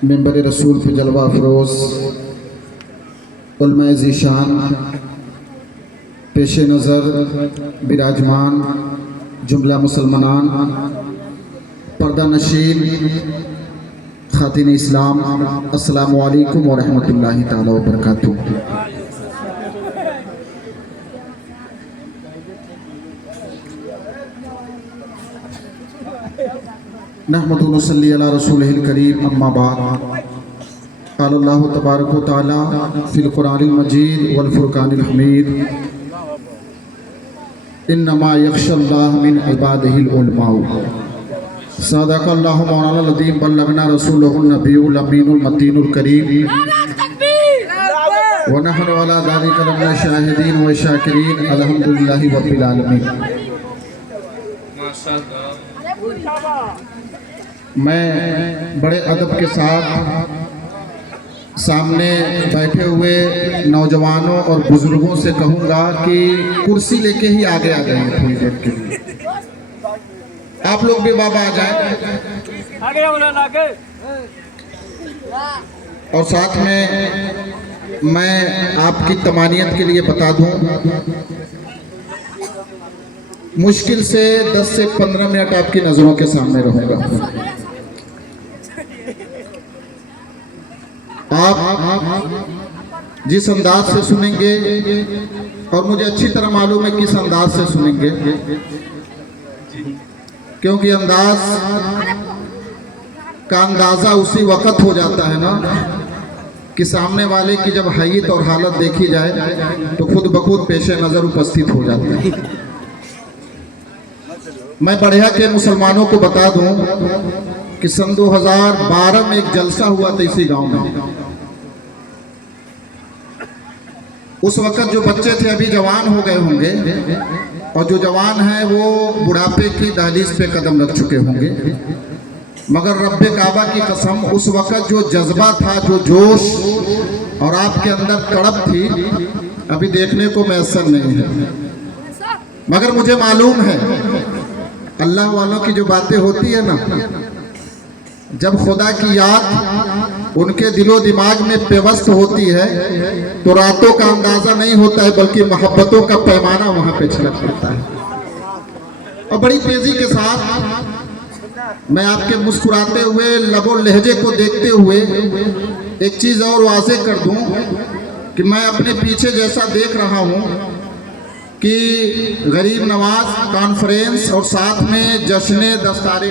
Member रसूल पे जलवा अफरोज़ उलमा ज़ीशान पेश नज़र बिराजमान जुमला मुसलमानान पर्दा नशीन खातिन इस्लाम अस्सलामु अलैकुम व रहमतुल्लाहि ताला व बरकातुहू। नहमदु व नसल्ली अला रसूलिहिल करीम अम्मा बाद। क़ाल अल्लाहु तबारक व तआला फ़िल क़ुरानिल मजीद वल फ़ुरक़ानिल हमीद इन्नमा यख़्शल्लाह मिन इबादिहिल उलमा। सदक़ल्लाहु मौलाना अज़ीम बल्लगना रसूलुहुन नबियुल अमीनुल मतीनुल करीम व नहनु अला ज़ालिका लमिन शाहिदीन व शाकिरीन अल्हम्दुलिल्लाहि रब्बिल आलमीन। मैं बड़े अदब के साथ सामने बैठे हुए नौजवानों और बुजुर्गों से कहूँगा कि कुर्सी लेके ही आगे आ जाएंगे थोड़ी देर के लिए। आप लोग भी बाबा आ जाए। और साथ में मैं आपकी तमानियत के लिए बता दूं, मुश्किल से 10 से 15 मिनट आपकी नज़रों के सामने रहूँगा। आप जिस अंदाज से सुनेंगे और मुझे अच्छी तरह मालूम है किस अंदाज से सुनेंगे, क्योंकि अंदाज का अंदाज़ा उसी वक़्त हो जाता है ना कि सामने वाले की जब हैयत और हालत देखी जाए तो खुद बखुद पेश नज़र उपस्थित हो जाते हैं। मैं बढ़िया के मुसलमानों को बता दूं कि सन 2012 में एक जलसा हुआ था इसी गांव में। उस वक्त जो बच्चे थे अभी जवान हो गए होंगे और जो जवान हैं वो बुढ़ापे की दहलीज पे कदम रख चुके होंगे, मगर रब्बे काबा की कसम उस वक्त जो जज्बा था, जो जोश और आपके अंदर तड़प थी, अभी देखने को मैसर नहीं है। मगर मुझे मालूम है अल्लाह वालों की जो बातें होती है ना, जब खुदा की याद उनके दिलो दिमाग में पेवस्त होती है तो रातों का अंदाजा नहीं होता है, बल्कि मोहब्बतों का पैमाना वहां पे छलक पड़ता है। और बड़ी तेजी के साथ मैं आपके मुस्कुराते हुए लबो लहजे को देखते हुए एक चीज और वाज़ेह कर दूं कि मैं अपने पीछे जैसा देख रहा हूं कि गरीब नवाज कॉन्फ्रेंस और साथ में जश्न दस्तारे,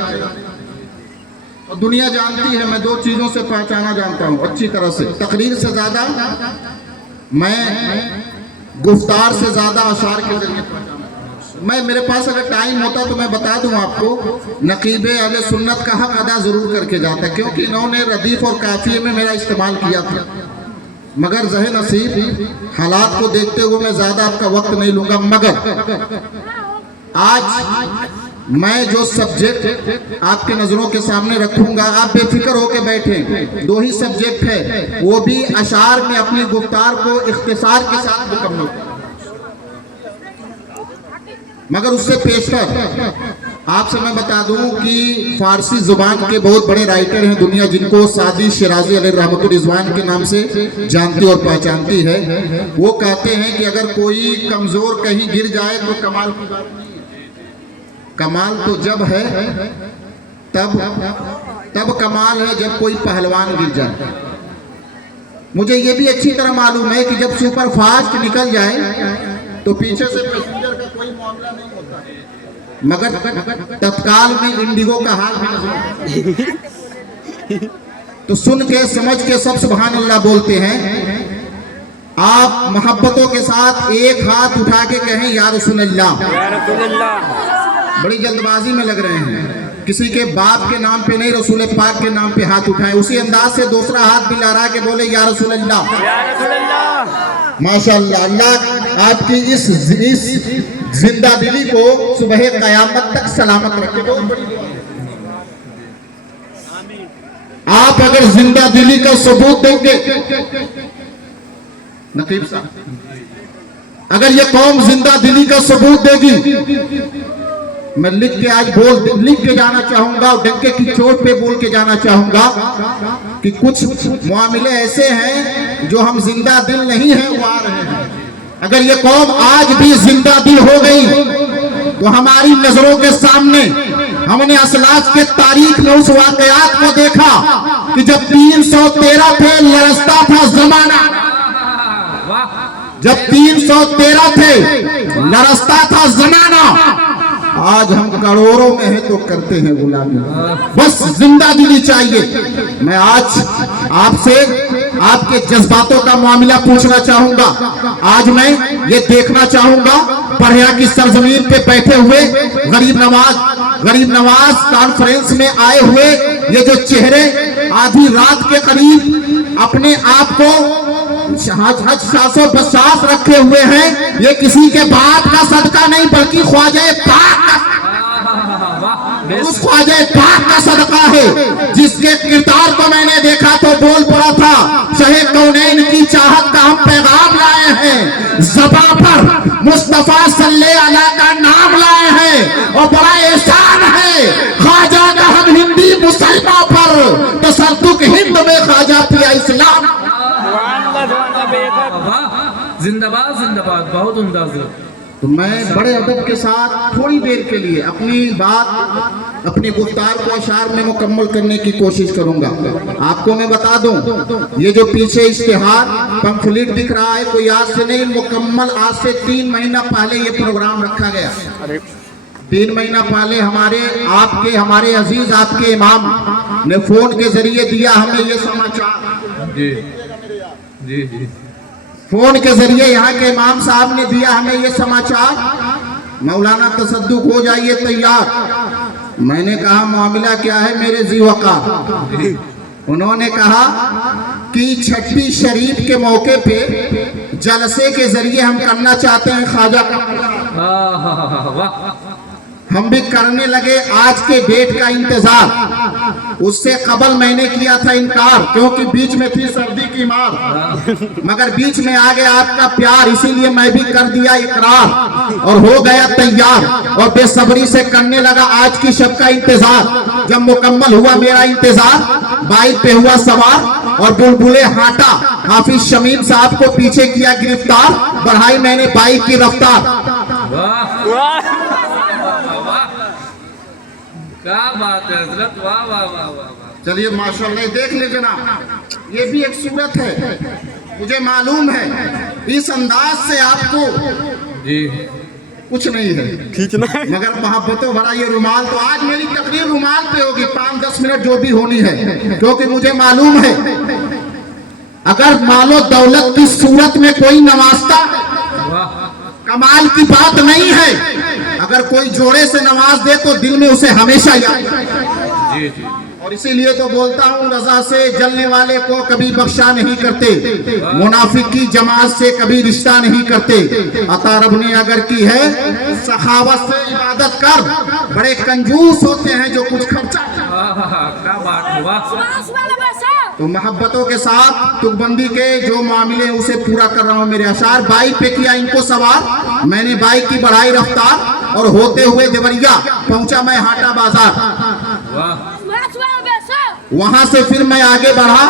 और दुनिया जानती है मैं दो चीज़ों से पहचाना जानता हूँ अच्छी तरह से, तकरीर से ज़्यादा मैं गुफ्तार से ज़्यादा अशार के जरिए पहचाना। मैं मेरे पास अगर टाइम होता तो मैं बता दूँ आपको, नकीबे अहले सुन्नत का हक अदा ज़रूर करके जाता, क्योंकि इन्होंने रदीफ़ और काफ़िये में मेरा इस्तेमाल किया था। मगर ज़हे नसीब हालात को देखते हुए मैं ज़्यादा आपका वक्त नहीं लूँगा। मगर आज मैं जो सब्जेक्ट आपके नज़रों के सामने रखूंगा, आप बेफिक्र होकर बैठें। दो ही सब्जेक्ट है, वो भी अशार में अपनी गुफ्तार को इख्तिसार के साथ मुकम्मल, मगर उससे पेशतर आपसे मैं बता दूं कि फारसी जुबान के बहुत बड़े राइटर हैं दुनिया, जिनको सादी शिराजी अलैहि रहमतुल रिज़वान के नाम से जानती और पहचानती है। वो कहते हैं कि अगर कोई कमज़ोर कहीं गिर जाए तो कमाल की बात नहीं है, कमाल तो जब है तब कमाल है जब कोई पहलवान गिर जाए। मुझे ये भी अच्छी तरह मालूम है कि जब सुपर फास्ट निकल जाए तो पीछे से पैसेंजर का कोई मामला नहीं होता, मगर तत्काल में इंडिगो का हाल भी नजर। तो सुन के समझ के सब सुभान अल्लाह बोलते हैं। आप मोहब्बतों के साथ एक हाथ उठा के कहें या रसूल अल्लाह। बड़ी जल्दबाजी में लग रहे हैं, किसी के बाप के नाम पे नहीं, रसूल पाक के नाम पे हाथ उठाएं। उसी अंदाज से दूसरा हाथ भी लहरा के बोले या रसूल अल्लाह। माशाअल्लाह, अल्लाह आपकी इस जिंदा दिली को सुबह कयामत तक सलामत रखे। आप अगर जिंदा दिली का सबूत देंगे, नकीब साहब, अगर ये कौम जिंदा दिली का सबूत देगी मैं लिख के जाना चाहूंगा और डंके की चोट पे बोल के जाना चाहूंगा कि कुछ मामले ऐसे हैं जो हम जिंदा दिल नहीं है वो आ रहे हैं। अगर ये कौम आज भी जिंदा दिल हो गई तो हमारी नजरों के सामने हमने असलाफ के तारीख में उस वाकयात को देखा कि जब 313 थे लरसता था जमाना, जब 313 थे लरसता था जमाना। आज हम करोड़ों में हैं तो करते हैं गुलामी। बस जिंदा दिली चाहिए। मैं आज आपसे आपके जज्बातों का मामला पूछना चाहूंगा। आज मैं ये देखना चाहूंगा पढ़िया की सरजमीन पे बैठे हुए गरीब नवाज कॉन्फ्रेंस में आए हुए ये जो चेहरे आधी रात के करीब अपने आप को हज 750 रखे हुए हैं, ये किसी के बाप का सदका नहीं बल्कि ख्वाजा पाक उस ख्वाजा पाक का सदका है जिसके किरदार को मैंने देखा तो बोल पड़ा था शहे कौनैन की चाहत का हम पैगाम लाए हैं, ज़बां पर मुस्तफा सल्लल्लाहु अलैहि का नाम लाए हैं और बड़ा एहसान है ख्वाजा का हम हिंदी मुसलमान पर तसल्लुक हिंद में ख्वाजा पिया इस्लाम। जिंदाबाद जिंदाबाद, बहुत उम्दा। तो मैं बड़े अदब के साथ थोड़ी देर के लिए अपनी बात अपनी गुफ्तार को अशार में मुकम्मल करने की कोशिश करूंगा। आपको मैं बता दूं ये जो पीछे इश्तिहार पंफलेट दिख रहा है कोई आज से नहीं, मुकम्मल आज से 3 महीना पहले ये प्रोग्राम रखा गया। 3 महीना पहले हमारे अजीज आपके इमाम ने फोन के जरिए दिया हमें ये समाचार। जी जी जी, फोन के जरिए यहाँ के इमाम साहब ने दिया हमें ये समाचार, मौलाना तसद्दुक हो जाइए तैयार। मैंने कहा मामला क्या है मेरे जी वक़ार। उन्होंने कहा कि छठी शरीफ के मौके पे जलसे के जरिए हम करना चाहते हैं ख्वाजा का। हम भी करने लगे आज के डेट का इंतजार। उससे कबल मैंने किया था इनकार क्योंकि बीच में थी सर्दी की मार, मगर बीच में आ गया आपका प्यार, इसीलिए मैं भी कर दिया इकरार और हो गया तैयार और बेसब्री से करने लगा आज की शब का इंतजार। जब मुकम्मल हुआ मेरा इंतजार बाइक पे हुआ सवार और बुलबुले हाटा हाफिज शमीम साहब को पीछे किया गिरफ्तार, बढ़ाई मैंने बाइक की रफ्तार। क्या बात है हजरत, वाह वाह वाह वाह। चलिए माशाल्लाह देख ले जनाब, ये भी एक सूरत है, मुझे मालूम है इस अंदाज से आपको जी कुछ नहीं है खींचना है, मगर मोहब्बतों भरा ये रुमाल तो आज मेरी तकरीर रुमाल पे होगी 5-10 मिनट जो भी होनी है, क्योंकि मुझे मालूम है अगर मालो दौलत की सूरत में कोई नवाजता कमाल की बात नहीं है, अगर कोई जोड़े से नवाज दे तो दिल में उसे हमेशा याद। जी जी, और इसीलिए तो बोलता हूँ रजा से जलने वाले को कभी बख्शा नहीं करते, मुनाफिक की जमात से कभी रिश्ता नहीं करते। अता रब ने अगर की है सखावत से इबादत कर, बड़े कंजूस होते हैं जो कुछ खर्चा। क्या बात है, वाह। तो मोहब्बतों के साथ तुकबंदी के जो मामले उसे पूरा कर रहा हूँ। मेरे अशार बाइक पे किया इनको सवार, मैंने बाइक की बढ़ाई रफ्तार और होते हुए देवरिया पहुंचा मैं हाटा बाजार। वहां से फिर मैं आगे बढ़ा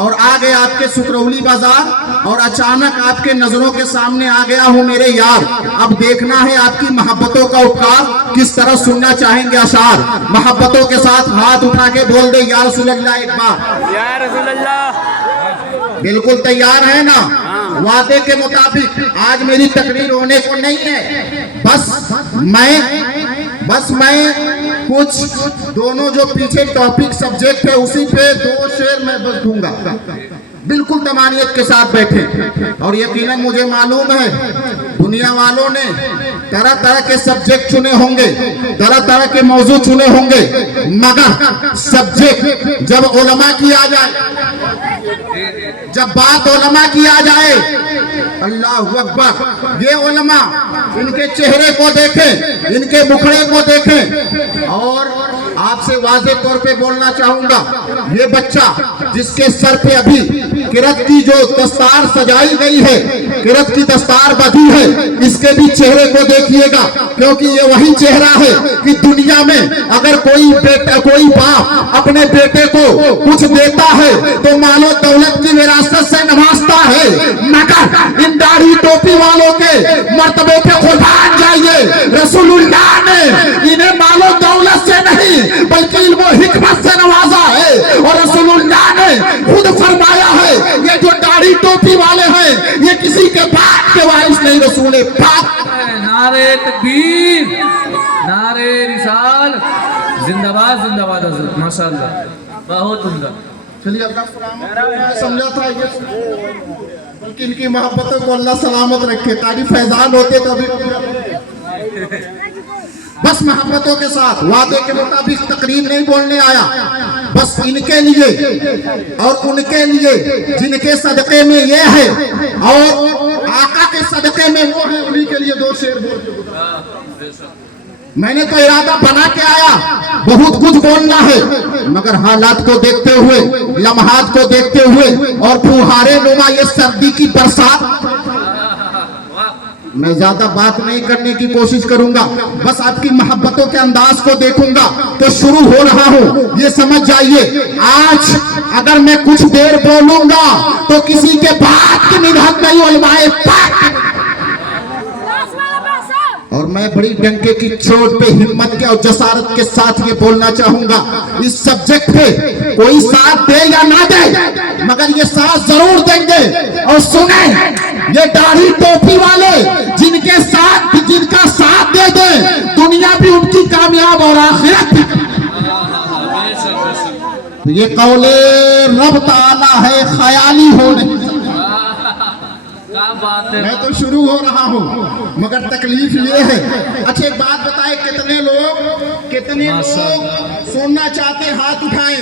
और आ गया आपके सुकरौली बाजार और अचानक आपके नजरों के सामने आ गया हूँ मेरे यार। अब देखना है आपकी मोहब्बतों का उपकार किस तरह सुनना चाहेंगे अशार। मोहब्बतों के साथ हाथ उठा के बोल दे या रसूल अल्लाह एक बार। या रसूल अल्लाह। बिल्कुल तैयार है ना? वादे के मुताबिक आज मेरी तकरीर होने को नहीं है, बस मैं कुछ दोनों जो पीछे टॉपिक सब्जेक्ट है उसी पे 2 शेर मैं बस दूंगा, बिल्कुल तमानियत के साथ बैठे। और यकीनन मुझे मालूम है दुनिया वालों ने तरह तरह के सब्जेक्ट चुने होंगे, तरह तरह के मौजू चुने होंगे, मगर सब्जेक्ट जब उलमा की आ जाए, जब बात उलमा की आ जाए, अल्लाह अकबर, ये उलमा इनके चेहरे को देखें, इनके मुखड़े को देखें। और आपसे वाज़े तौर पे बोलना चाहूंगा, ये बच्चा जिसके सर पे अभी किरत की जो दस्तार सजाई गई है, किरत की दस्तार बंधी है, इसके भी चेहरे को देखिएगा, क्योंकि ये वही चेहरा है कि दुनिया में अगर कोई बेटा, कोई बाप अपने बेटे को कुछ देता है तो मालो दौलत की विरासत से नवाजता है, मगर इन दाढ़ी टोपी वालों के मर्तबे पे कुर्बान जाइए, रसूलुल्लाह ने इन्हें मालो दौलत से नहीं बल्कि इल्म हिकमत से नवाजा है। और रसूलुल्लाह ने खुद फरमाया है ये जो दाढ़ी टोपी वाले हैं ये किसी के बाप के वारिस नहीं, रसूल पाक। नारे तकबीर, नारे रिसाल, जिंदाबाद जिंदाबाद हजरत, माशाअल्लाह, बहुत उम्दा। चलिए अल्लाह मैं समझा था ये, बल्कि इनकी मोहब्बतों को अल्लाह सलामत रखे, ताकि फैजान होते तो अभी बस मोहब्बतों के साथ वादे के मुताबिक तकरीर नहीं बोलने आया, बस इनके लिए और उनके लिए जिनके सदक़े में ये है और आका के सदक़े में वो है, उन्हीं के लिए दो शेर बोल के मैंने तो इरादा बना के आया, बहुत कुछ बोलना है, मगर हालात को देखते हुए, लम्हात को देखते हुए और फुहारे नुमा ये सर्दी की बरसात, मैं ज्यादा बात नहीं करने की कोशिश करूंगा, बस आपकी मोहब्बतों के अंदाज को देखूंगा तो शुरू हो रहा हूं। ये समझ जाइए, आज अगर मैं कुछ देर बोलूंगा तो किसी के बात की निधान नहीं, उलमाए पाक। और मैं बड़ी डंके की चोट पे हिम्मत के और जसारत के साथ ये बोलना चाहूंगा, इस सब्जेक्ट पे कोई साथ दे या ना दे, मगर ये साथ जरूर देंगे। और सुने, ये दाढ़ी टोपी वाले जिनका साथ दे दे, दुनिया भी उनकी कामयाब और आखिरत भी। तो ये कौले रब ताला है, ख्याली होने। मैं तो शुरू हो रहा हूँ, मगर तकलीफ ये है। अच्छा एक बात बताए, कितने लोग सुनना चाहते, हाथ उठाएं।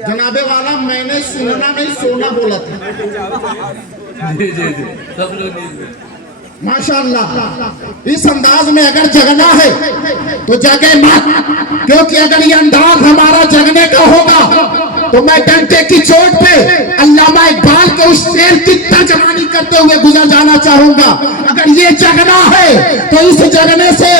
जनाबे वाला मैंने सुनना नहीं सोना बोला था। जी जी जी, सब लोग माशाअल्लाह। इस अंदाज में अगर जगना है तो जगे मत, क्योंकि अगर ये अंदाज हमारा जगने का होगा तो मैं डंके की चोट पे अल्लामा इकबाल के उस शेर की तर्जमानी करते हुए गुजर जाना चाहूंगा। अगर ये जगना है तो इस जगने से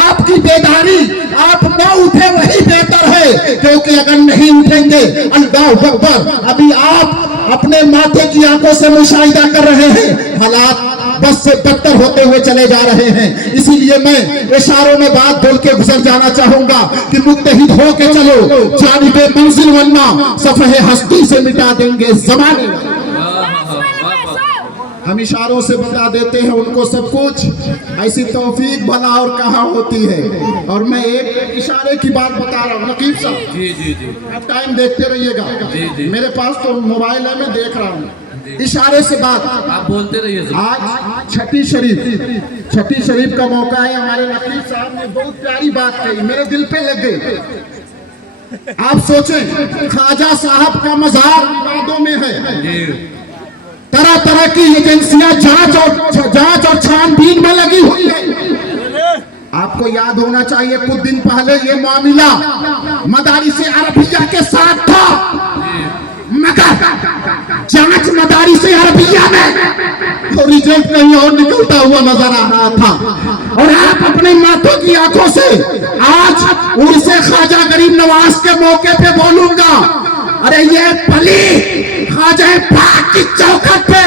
आपकी बेदारी, आप न उठे वही बेहतर है, क्योंकि अगर नहीं उठेंगे, अल्लाह अकबर, अभी आप अपने माथे की आंखों से मुशाहिदा कर रहे हैं, हालात बस से बदतर होते हुए चले जा रहे हैं। इसीलिए मैं इशारों में बात बोल के गुजर जाना चाहूंगा कि मुत्तहिद हो के चलो, जानिबे मंजिल वरना सफहे हस्ती से मिटा देंगे जमाने। हम इशारों से बता देते हैं उनको सब कुछ, ऐसी तौफीक भला और कहाँ होती है। और मैं एक इशारे की बात बता रहा हूँ, नकीब साहब जी जी जी, आप टाइम देखते रहिएगा। जी जी, मेरे पास तो मोबाइल है, मैं देख रहा हूँ। इशारे से बात आप बोलते रहिए। आज छठी शरीफ का मौका है। हमारे नकीब साहब ने बहुत प्यारी बात कही, मेरे दिल पे लग गई। आप सोचें, ख्वाजा साहब का मजार वादों में है, तरह तरह की एजेंसियां जांच और छानबीन में लगी हुई है। आपको याद होना चाहिए कुछ दिन पहले ये मामला मदारिस अरबिया के साथ था, मगर जांच मदारिस अरबिया में तो रिजल्ट कहीं और निकलता हुआ नजर आ रहा था। और आप अपने माथों की आंखों से आज उनसे ख्वाजा गरीब नवाज के मौके पे बोलूंगा, अरे ये पली ख्वाजा पाक की चौखट पे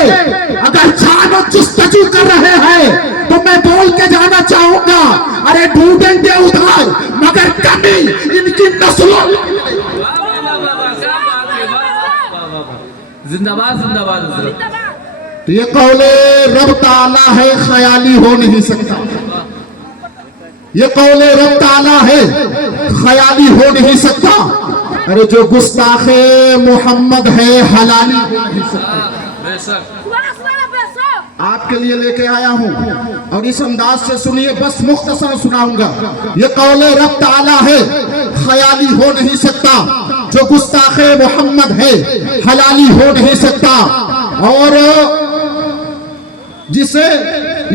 अगर छान और जुस्तजू कर रहे हैं तो मैं बोल के जाना चाहूंगा, अरे ढूंढेंगे उधार मगर कमी इनकी नस्लों। जिंदाबाद जिंदाबाद हजरत। तो ये कौले रब ताला है, ख्याली हो नहीं सकता। ये कौले रब ताला है, ख्याली हो नहीं सकता। अरे जो गुस्ताखे मोहम्मद है, हलाली हो नहीं सकता। आपके लिए लेके आया हूँ और इस अंदाज से सुनिए, बस मुख्तसर सुनाऊंगा। ये कौले रब ताला है, ख्याली हो नहीं सकता। जो गुस्ताखे मोहम्मद है, हलाली हो नहीं सकता। और जिसे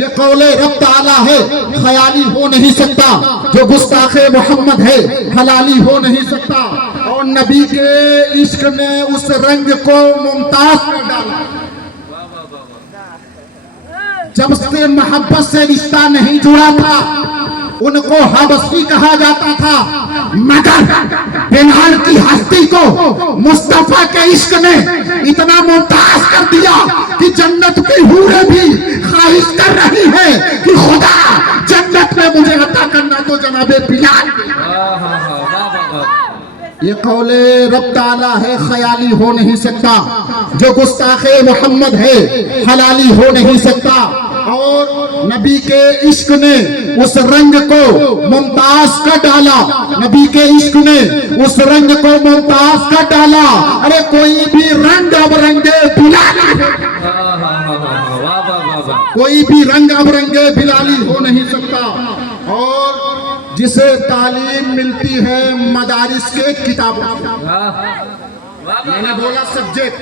ये कौले रब ताला है, ख्याली हो नहीं सकता। जो गुस्ताखे मोहम्मद है, हलाली हो नहीं सकता। और नबी के इश्क ने उस रंग को मुमताज कर डाला। जब से मोहब्बत से रिश्ता नहीं जुड़ा था उनको हबशी कहा जाता था, मगर बिलाल की हस्ती को मुस्तफा के इश्क ने इतना मुमताज कर दिया कि जन्नत की हूरें भी ख्वाहिश कर रही है कि खुदा जन्नत में मुझे अता करना तो जनाबे बिलाल। ये कौले रब ताला है, ख्याली हो नहीं सकता। जो गुस्ताखे मोहम्मद है हलाली हो नहीं सकता। और नबी के इश्क ने उस रंग को मुमताज कर डाला, नबी के इश्क ने उस रंग को मुमताज कर डाला। अरे कोई भी रंग अब रंगे बिलाली, कोई भी रंग अब रंगे बिलाली हो नहीं सकता। और जिसे तालीम मिलती है मदारिस के किताबों से, मैंने बोला सब्जेक्ट,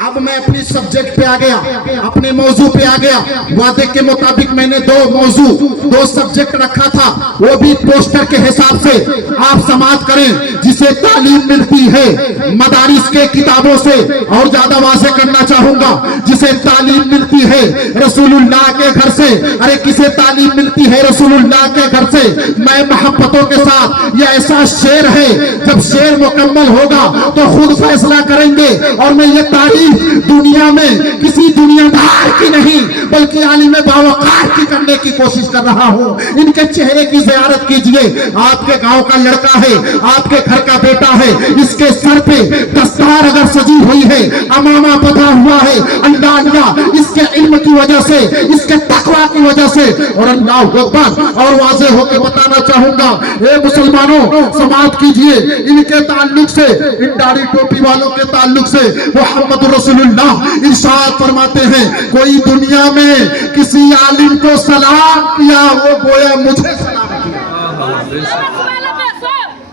अब मैं अपनी सब्जेक्ट पे आ गया, अपने मौजू पे आ गया। वादे के मुताबिक मैंने दो सब्जेक्ट रखा था, वो भी पोस्टर के हिसाब से आप समाप्त करें। जिसे तालीम मिलती है मदारिस के किताबों से, और ज्यादा वाज़े करना चाहूंगा, जिसे तालीम मिलती है रसूलुल्लाह के घर से। अरे किसे तालीम मिलती है रसूलुल्लाह के घर से? मैं मोहब्बतों के साथ, ये ऐसा शेर है, जब शेर मुकम्मल होगा तो खुद फैसला करेंगे। और मैं ये तारीफ दुनिया में किसी दुनियादार की नहीं बल्कि आलिम बावकार की करने की कोशिश कर रहा हूं। इनके चेहरे की ज़ियारत कीजिए। आपके गांव का लड़का है, आपके घर का बेटा है, इसके सर पे दस्तार अगर सजी हुई है, अमामा बंधा हुआ है, अल्लाह अल्लाह इसके इल्म की वजह से, इसके तकवा की वजह से। और अल्लाह अकबर, और वाज़े होकर बताना चाहूंगा, ए मुसलमानों समाप्त कीजिए इनके ताल्लुक से, इन दाढ़ी टोपी वालों के ताल्लुक से। मोहम्मद रसूलुल्लाह इरशाद फरमाते हैं, कोई दुनिया में किसी आलिम को सलाम किया वो गोया मुझे सलाम किया।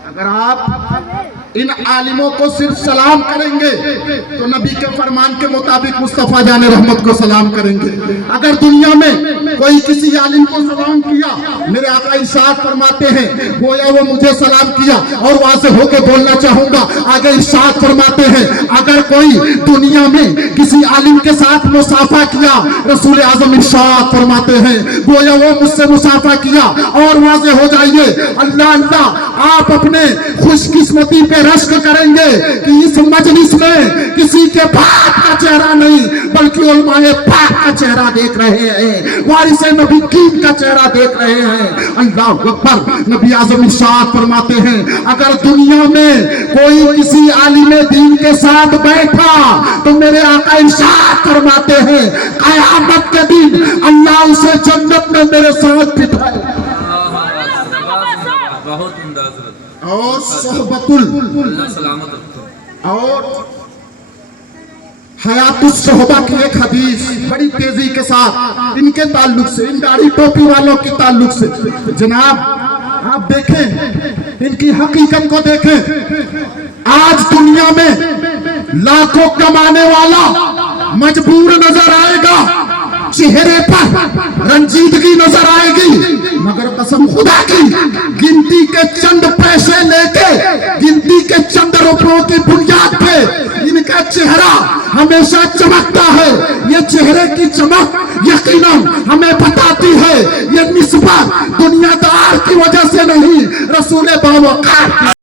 अगर आप इन आलिमों को सिर्फ सलाम करेंगे तो नबी के फरमान के मुताबिक मुस्तफा जाने रहमत को सलाम करेंगे। अगर दुनिया में कोई किसी आलिम को सलाम किया, मेरे आका इरशाद फरमाते हैं गोया वो मुझे सलाम किया। और वहां से होके बोलना चाहूंगा, आगे इरशाद फरमाते हैं, अगर कोई दुनिया में किसी आलिम के साथ मुसाफा किया, रसूल आजम इरशाद फरमाते हैं गोया वो मुझसे मुसाफा किया। और वहां से हो जाइए, अल्लाह अल्लाह आप अपने खुशकिस्मती पे रश्क करेंगे कि इस मजलिस में किसी के बाप का चेहरा नहीं बल्कि उलमाए पाक का चेहरा देख रहे हैं, वारिसे नबी कीन का चेहरा देख रहे हैं। अल्लाह अकबर। नबी आज़म इरशाद फरमाते हैं, अगर दुनिया में कोई किसी आलिम दीन के साथ बैठा तो मेरे आका इरशाद फरमाते हैं क़यामत के दिन अल्लाह उसे जन्नत में मेरे साथ बिठाए। बहुत उम्दा हज़रत। और सोहबतुल और हयातुस सोहबा की एक हदीस बड़ी तेजी के साथ इनके ताल्लुक से, इन दाढ़ी टोपी वालों के ताल्लुक से। जनाब आप देखें, इनकी हकीकत को देखें। आज दुनिया में लाखों कमाने वाला मजबूर नजर आएगा, चेहरे पर रंजीदगी नजर आएगी, मगर कसम खुदा की गिनती के चंद पैसे लेके, गिनती के चंद रुपयों की बुनियाद पे इनका चेहरा हमेशा चमकता है। ये चेहरे की चमक यकीनन हमें बताती है ये निस्बत दुनियादार की वजह से नहीं, रसूल बावकार